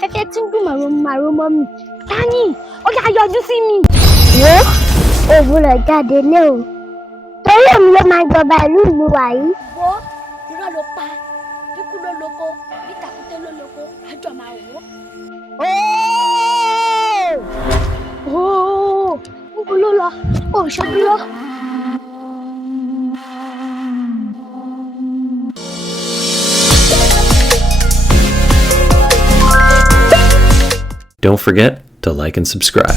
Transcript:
afẹ́fẹ́ tí ń dùn màrún mọ́ mi. Tani, ó yá yọjú sí mi. Wo òwúrọ̀ jáde lé o. Torí èmi ló máa jọba ìlú mi wà yìí. Wo irọ́ ló pa, bíkú ló lóko, bí tàkúté ló lóko, àjọ máa wò ó. Níbo ló lọ? Ó ṣojú lọ. Don't forget to like and subscribe.